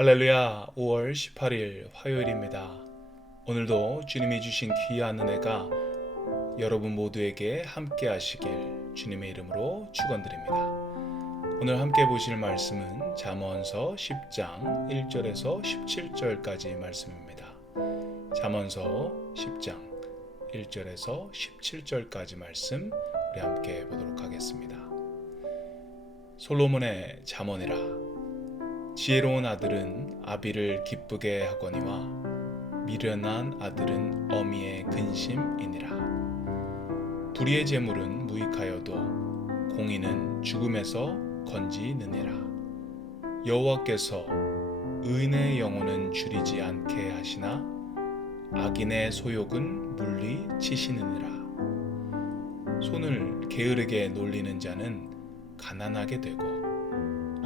할렐루야. 5월 18일 화요일입니다. 오늘도 주님이 주신 귀한 은혜가 여러분 모두에게 함께 하시길 주님의 이름으로 축원드립니다. 오늘 함께 보실 말씀은 잠언서 10장 1절에서 17절까지 말씀입니다. 잠언서 10장 1절에서 17절까지 말씀 우리 함께 보도록 하겠습니다. 솔로몬의 잠언이라. 지혜로운 아들은 아비를 기쁘게 하거니와 미련한 아들은 어미의 근심이니라. 불의의 재물은 무익하여도 공의는 죽음에서 건지느니라. 여호와께서 의인의 영혼은 줄이지 않게 하시나 악인의 소욕은 물리치시느니라. 손을 게으르게 놀리는 자는 가난하게 되고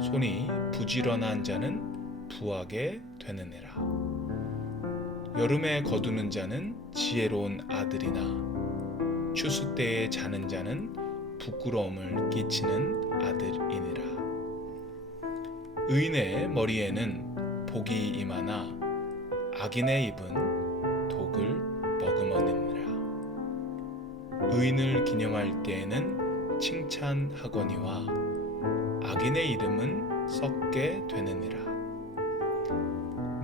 손이 부지런한 자는 부하게 되느니라. 여름에 거두는 자는 지혜로운 아들이나 추수 때에 자는 자는 부끄러움을 끼치는 아들이니라. 의인의 머리에는 복이 임하나 악인의 입은 독을 머금어내느라. 의인을 기념할 때에는 칭찬하거니와 악인의 이름은 썩게 되느니라.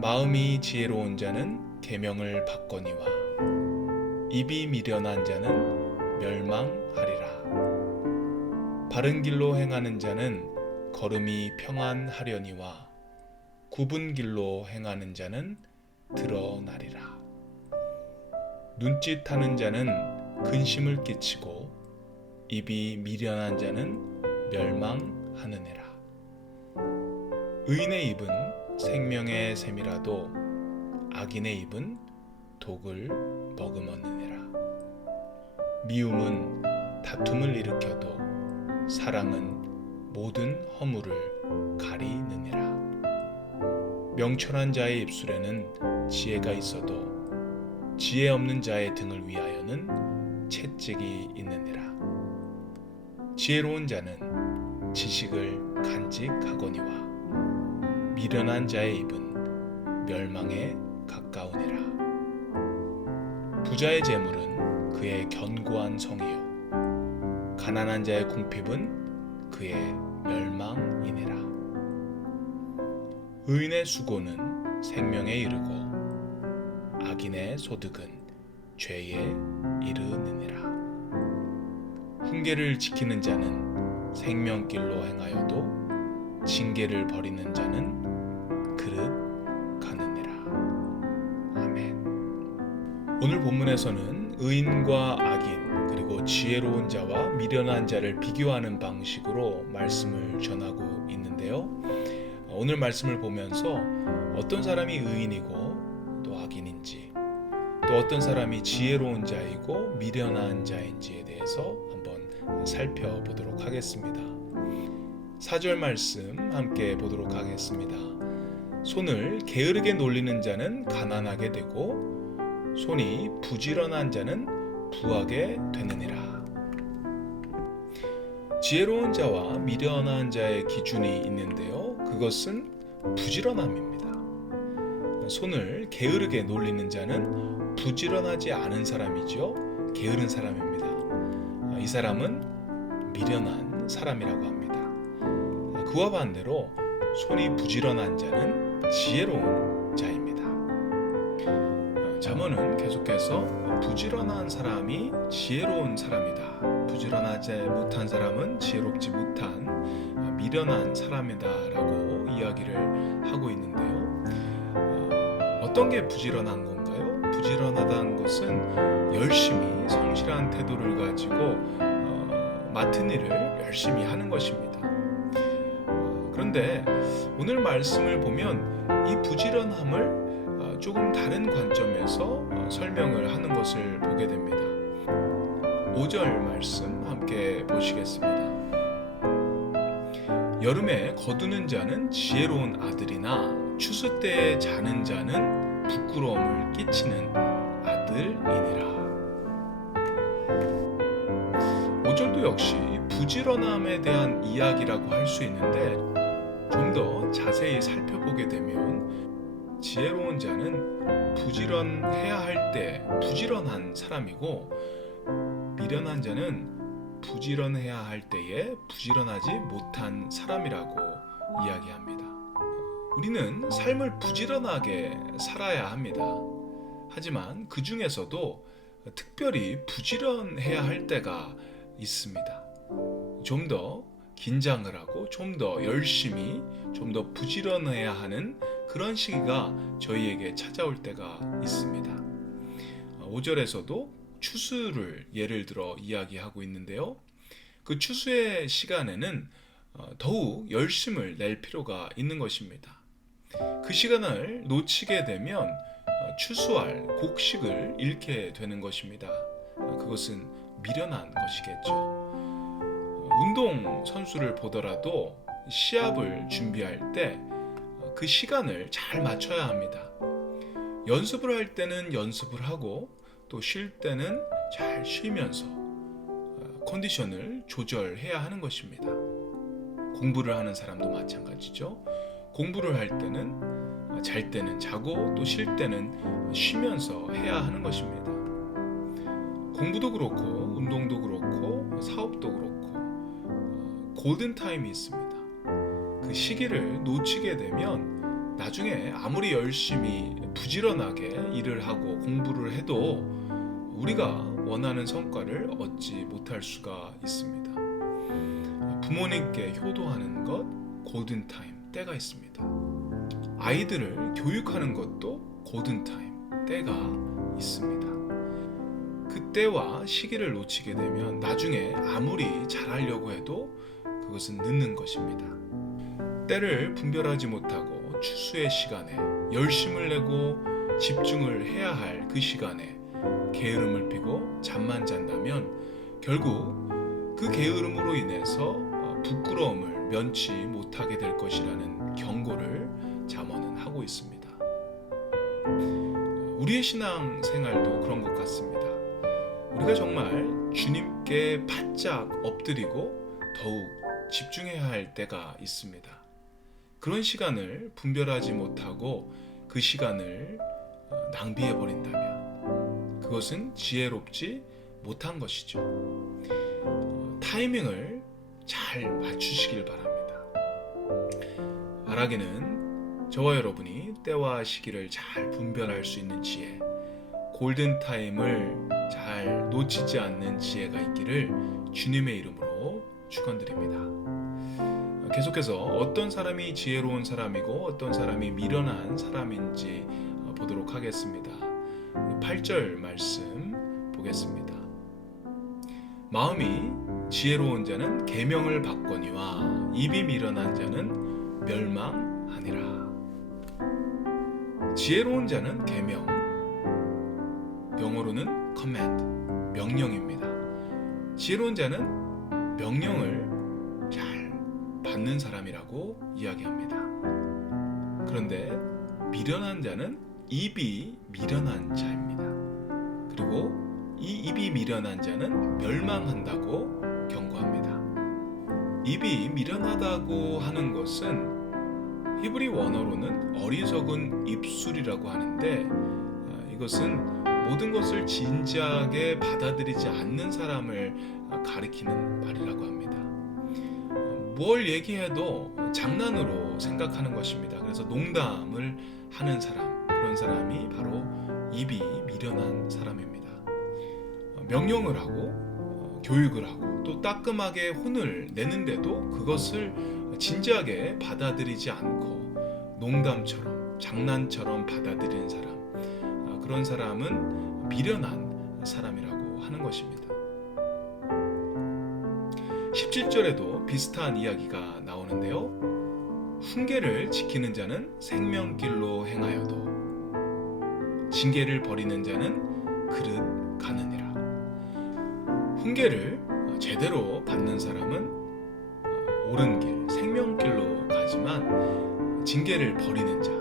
마음이 지혜로운 자는 계명을 받거니와 입이 미련한 자는 멸망하리라. 바른 길로 행하는 자는 걸음이 평안하려니와 굽은 길로 행하는 자는 드러나리라. 눈짓하는 자는 근심을 끼치고 입이 미련한 자는 멸망하느니라. 의인의 입은 생명의 샘이라도 악인의 입은 독을 머금었느니라. 미움은 다툼을 일으켜도 사랑은 모든 허물을 가리느니라. 명철한 자의 입술에는 지혜가 있어도 지혜 없는 자의 등을 위하여는 채찍이 있느니라. 지혜로운 자는 지식을 간직하거니와 미련한 자의 입은 멸망에 가까우니라. 부자의 재물은 그의 견고한 성이요 가난한 자의 궁핍은 그의 멸망이니라. 의인의 수고는 생명에 이르고 악인의 소득은 죄에 이르느니라. 훈계를 지키는 자는 생명길로 행하여도 징계를 버리는 자는 그릇 가느니라. 아멘. 오늘 본문에서는 의인과 악인 그리고 지혜로운 자와 미련한 자를 비교하는 방식으로 말씀을 전하고 있는데요. 오늘 말씀을 보면서 어떤 사람이 의인이고 또 악인인지, 또 어떤 사람이 지혜로운 자이고 미련한 자인지에 대해서 한번 살펴보도록 하겠습니다. 4절 말씀 함께 보도록 하겠습니다. 손을 게으르게 놀리는 자는 가난하게 되고 손이 부지런한 자는 부하게 되느니라. 지혜로운 자와 미련한 자의 기준이 있는데요. 그것은 부지런함입니다. 손을 게으르게 놀리는 자는 부지런하지 않은 사람이죠. 게으른 사람입니다. 이 사람은 미련한 사람이라고 합니다. 그와 반대로 손이 부지런한 자는 지혜로운 자입니다. 잠언은 계속해서 부지런한 사람이 지혜로운 사람이다. 부지런하지 못한 사람은 지혜롭지 못한 미련한 사람이다 라고 이야기를 하고 있는데요. 어떤 게 부지런한 건가요? 부지런하다는 것은 열심히 성실한 태도를 가지고 맡은 일을 열심히 하는 것입니다. 그런데 오늘 말씀을 보면 이 부지런함을 조금 다른 관점에서 설명을 하는 것을 보게 됩니다. 5절 말씀 함께 보시겠습니다. 여름에 거두는 자는 지혜로운 아들이나 추수 때에 자는 자는 부끄러움을 끼치는 아들이니라. 5절도 역시 부지런함에 대한 이야기라고 할 수 있는데 좀 더 자세히 살펴보게 보게 되면 지혜로운 자는 부지런해야 할 때 부지런한 사람이고 미련한 자는 부지런해야 할 때에 부지런하지 못한 사람이라고 이야기합니다. 우리는 삶을 부지런하게 살아야 합니다. 하지만 그 중에서도 특별히 부지런해야 할 때가 있습니다. 좀 더 긴장을 하고 좀 더 열심히 좀 더 부지런해야 하는 그런 시기가 저희에게 찾아올 때가 있습니다. 5절에서도 추수를 예를 들어 이야기하고 있는데요. 그 추수의 시간에는 더욱 열심을 낼 필요가 있는 것입니다. 그 시간을 놓치게 되면 추수할 곡식을 잃게 되는 것입니다. 그것은 미련한 것이겠죠. 운동 선수를 보더라도 시합을 준비할 때 그 시간을 잘 맞춰야 합니다. 연습을 할 때는 연습을 하고 또 쉴 때는 잘 쉬면서 컨디션을 조절해야 하는 것입니다. 공부를 하는 사람도 마찬가지죠. 공부를 할 때는 잘 때는 자고 또 쉴 때는 쉬면서 해야 하는 것입니다. 공부도 그렇고 운동도 그렇고 사업도 그렇고 골든타임이 있습니다. 그 시기를 놓치게 되면 나중에 아무리 열심히 부지런하게 일을 하고 공부를 해도 우리가 원하는 성과를 얻지 못할 수가 있습니다. 부모님께 효도하는 것 골든타임 때가 있습니다. 아이들을 교육하는 것도 골든타임 때가 있습니다. 그때와 시기를 놓치게 되면 나중에 아무리 잘하려고 해도 그것은 늦는 것입니다. 때를 분별하지 못하고 추수의 시간에 열심을 내고 집중을 해야 할 그 시간에 게으름을 피고 잠만 잔다면 결국 그 게으름으로 인해서 부끄러움을 면치 못하게 될 것이라는 경고를 잠언은 하고 있습니다. 우리의 신앙 생활도 그런 것 같습니다. 우리가 정말 주님께 바짝 엎드리고 더욱 집중해야 할 때가 있습니다. 그런 시간을 분별하지 못하고 그 시간을 낭비해 버린다면 그것은 지혜롭지 못한 것이죠. 타이밍을 잘 맞추시길 바랍니다. 바라기는 저와 여러분이 때와 시기를 잘 분별할 수 있는 지혜, 골든타임을 잘 놓치지 않는 지혜가 있기를 주님의 이름으로 축원드립니다. 계속해서 어떤 사람이 지혜로운 사람이고 어떤 사람이 미련한 사람인지 보도록 하겠습니다. 8절 말씀 보겠습니다. 마음이 지혜로운 자는 계명을 받거니와 입이 미련한 자는 멸망하니라. 지혜로운 자는 계명, 영어로는 command, 명령입니다. 지혜로운 자는 명령을 잘 받는 사람이라고 이야기합니다. 그런데 미련한 자는 입이 미련한 자입니다. 그리고 이 입이 미련한 자는 멸망한다고 경고합니다. 입이 미련하다고 하는 것은 히브리 원어로는 어리석은 입술이라고 하는데 이것은 모든 것을 진지하게 받아들이지 않는 사람을 가리키는 말이라고 합니다. 뭘 얘기해도 장난으로 생각하는 것입니다. 그래서 농담을 하는 사람, 그런 사람이 바로 입이 미련한 사람입니다. 명령을 하고 교육을 하고 또 따끔하게 혼을 내는데도 그것을 진지하게 받아들이지 않고 농담처럼 장난처럼 받아들이는 사람, 그런 사람은 미련한 사람이라고 하는 것입니다. 17절에도 비슷한 이야기가 나오는데요. 훈계를 지키는 자는 생명길로 행하여도 징계를 버리는 자는 그릇 가느니라. 훈계를 제대로 받는 사람은 옳은 길, 생명길로 가지만 징계를 버리는 자,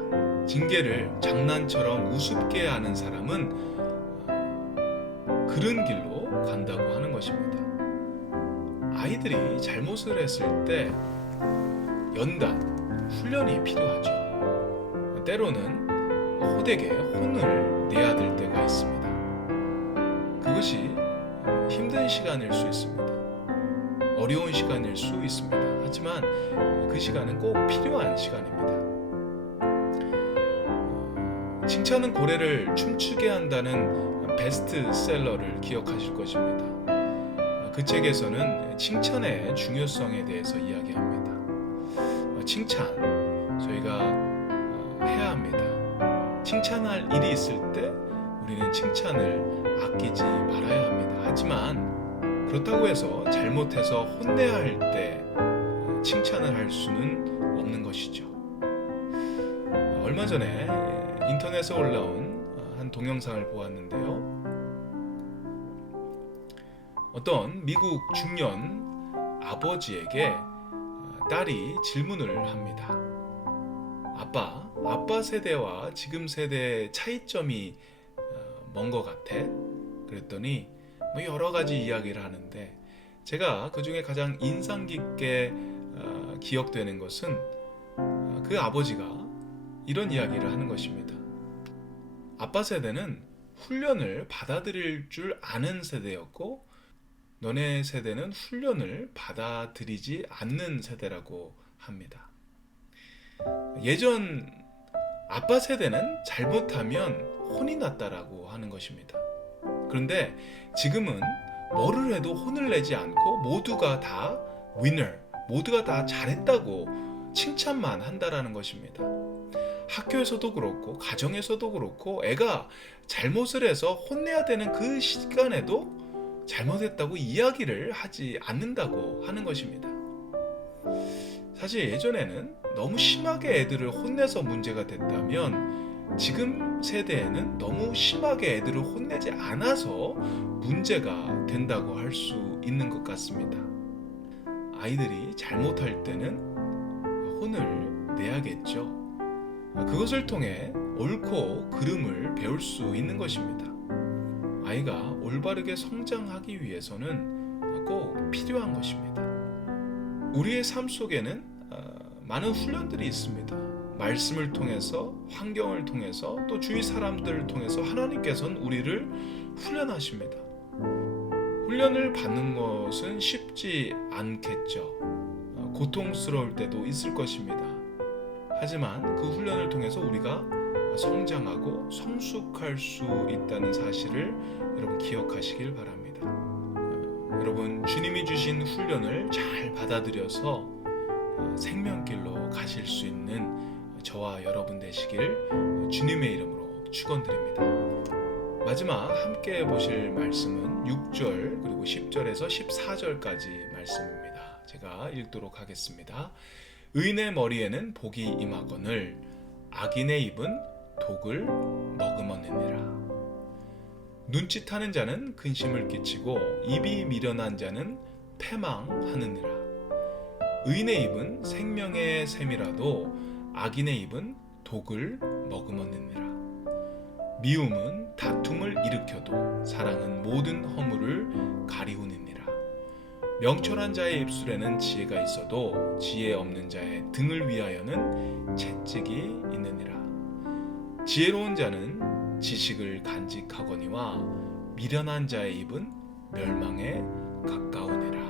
징계를 장난처럼 우습게 하는 사람은 그른 길로 간다고 하는 것입니다. 아이들이 잘못을 했을 때 연단, 훈련이 필요하죠. 때로는 호되게 혼을 내야 될 때가 있습니다. 그것이 힘든 시간일 수 있습니다. 어려운 시간일 수 있습니다. 하지만 그 시간은 꼭 필요한 시간입니다. 칭찬은 고래를 춤추게 한다는 베스트셀러를 기억하실 것입니다. 그 책에서는 칭찬의 중요성에 대해서 이야기합니다. 칭찬, 저희가 해야 합니다. 칭찬할 일이 있을 때 우리는 칭찬을 아끼지 말아야 합니다. 하지만 그렇다고 해서 잘못해서 혼내야 할 때 칭찬을 할 수는 없는 것이죠. 얼마 전에 인터넷에 올라온 한 동영상을 보았는데요. 어떤 미국 중년 아버지에게 딸이 질문을 합니다. 아빠 세대와 지금 세대의 차이점이 뭔 것 같아? 그랬더니 여러 가지 이야기를 하는데 제가 그 중에 가장 인상 깊게 기억되는 것은 그 아버지가 이런 이야기를 하는 것입니다. 아빠 세대는 훈련을 받아들일 줄 아는 세대였고 너네 세대는 훈련을 받아들이지 않는 세대라고 합니다. 예전 아빠 세대는 잘못하면 혼이 났다라고 하는 것입니다. 그런데 지금은 뭐를 해도 혼을 내지 않고 모두가 다 위너, 모두가 다 잘했다고 칭찬만 한다라는 것입니다. 학교에서도 그렇고 가정에서도 그렇고 애가 잘못을 해서 혼내야 되는 그 시간에도 잘못했다고 이야기를 하지 않는다고 하는 것입니다. 사실 예전에는 너무 심하게 애들을 혼내서 문제가 됐다면 지금 세대에는 너무 심하게 애들을 혼내지 않아서 문제가 된다고 할 수 있는 것 같습니다. 아이들이 잘못할 때는 혼을 내야겠죠. 그것을 통해 옳고 그름을 배울 수 있는 것입니다. 아이가 올바르게 성장하기 위해서는 꼭 필요한 것입니다. 우리의 삶 속에는 많은 훈련들이 있습니다. 말씀을 통해서, 환경을 통해서, 또 주위 사람들을 통해서 하나님께서는 우리를 훈련하십니다. 훈련을 받는 것은 쉽지 않겠죠. 고통스러울 때도 있을 것입니다. 하지만 그 훈련을 통해서 우리가 성장하고 성숙할 수 있다는 사실을 여러분 기억하시길 바랍니다. 여러분 주님이 주신 훈련을 잘 받아들여서 생명길로 가실 수 있는 저와 여러분 되시길 주님의 이름으로 축원드립니다. 마지막 함께 보실 말씀은 6절 그리고 10절에서 14절까지 말씀입니다. 제가 읽도록 하겠습니다. 의인의 머리에는 복이 임하거늘 악인의 입은 독을 머금었느니라. 눈짓하는 자는 근심을 끼치고 입이 미련한 자는 패망하느니라. 의인의 입은 생명의 샘이라도 악인의 입은 독을 머금었느니라. 미움은 다툼을 일으켜도 사랑은 모든 허물을 가리우느니라. 명철한 자의 입술에는 지혜가 있어도 지혜 없는 자의 등을 위하여는 채찍이 있느니라. 지혜로운 자는 지식을 간직하거니와 미련한 자의 입은 멸망에 가까우니라.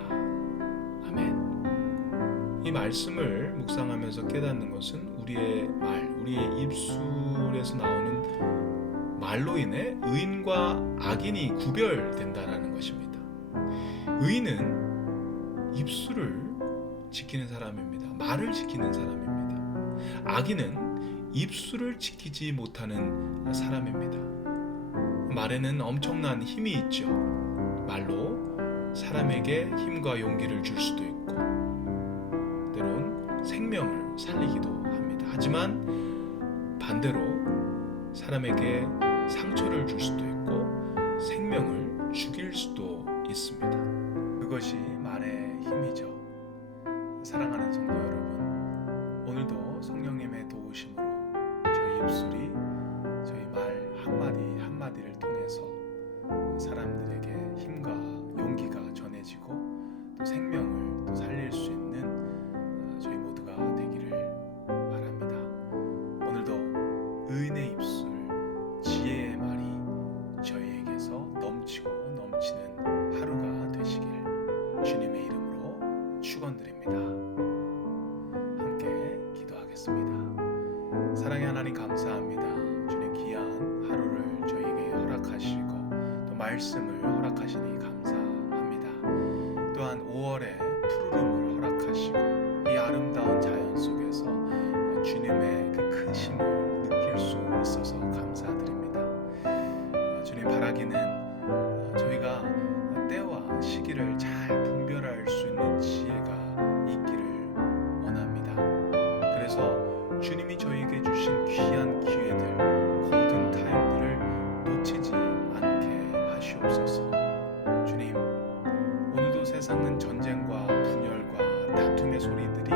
아멘. 이 말씀을 묵상하면서 깨닫는 것은 우리의 말, 우리의 입술에서 나오는 말로 인해 의인과 악인이 구별된다라는 것입니다. 의인은 입술을 지키는 사람입니다. 말을 지키는 사람입니다. 악인은 입술을 지키지 못하는 사람입니다. 말에는 엄청난 힘이 있죠. 말로 사람에게 힘과 용기를 줄 수도 있고 때론 생명을 살리기도 합니다. 하지만 반대로 사람에게 상처를 줄 수도 있고 생명을 죽일 수도 있습니다. 그것이 말의 힘이죠. 사랑하는 성도 여러분, 오늘도 성령님의 도우심으로 저희 입술이 저희 말 한마디 한마디를 통해서 사람들에게 힘과 용기가 전해지고 또 생명을 또 살릴 수 있는 저희 모두가 되기를 바랍니다. 오늘도 기도하겠습니다. 사랑의 하나님 감사합니다. 주님 귀한 하루를 저희에게 허락하시고 또 말씀을 허락하시니 감사합니다. 또한 5월에 푸르름을 허락하시고 이 아름다운 자연 속에서 주님의 그 크심을 느낄 수 있어서 감사드립니다. 주님 바라기는 저희가 때와 시기를 잘 분별할 수 있는 지혜가 있기를 원합니다. 그래서 주님이 저희에게 주신 귀한 기회들, 골든 타임들을 놓치지 않게 하시옵소서. 주님, 오늘도 세상은 전쟁과 분열과 다툼의 소리들이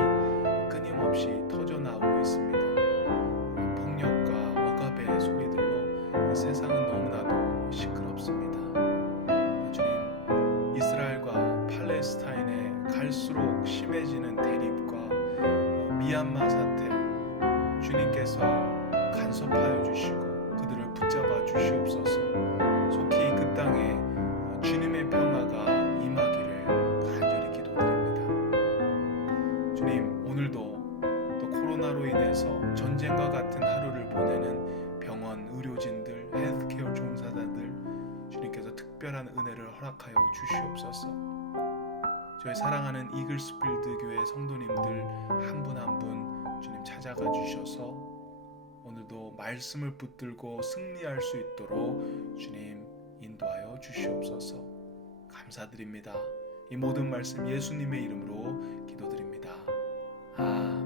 끊임없이 터져나오고 있습니다. 폭력과 억압의 소리들로 세상은 너무나도 시끄럽습니다. 주님, 이스라엘과 팔레스타인의 갈수록 심해지는 대립과 미얀마 사태, 주님께서 간섭하여 주시고 그들을 붙잡아 주시옵소서. 속히 그 땅에 주님의 평화가 임하기를 간절히 기도드립니다. 주님, 오늘도 또 코로나로 인해서 전쟁과 같은 하루를 보내는 병원, 의료진들, 헬스케어 종사자들, 주님께서 특별한 은혜를 허락하여 주시옵소서. 저희 사랑하는 이글스필드 교회 성도님들 한 분 한 분 주님 찾아가 주셔서 오늘도 말씀을 붙들고 승리할 수 있도록 주님 인도하여 주시옵소서. 감사드립니다. 이 모든 말씀 예수님의 이름으로 기도드립니다. 아멘.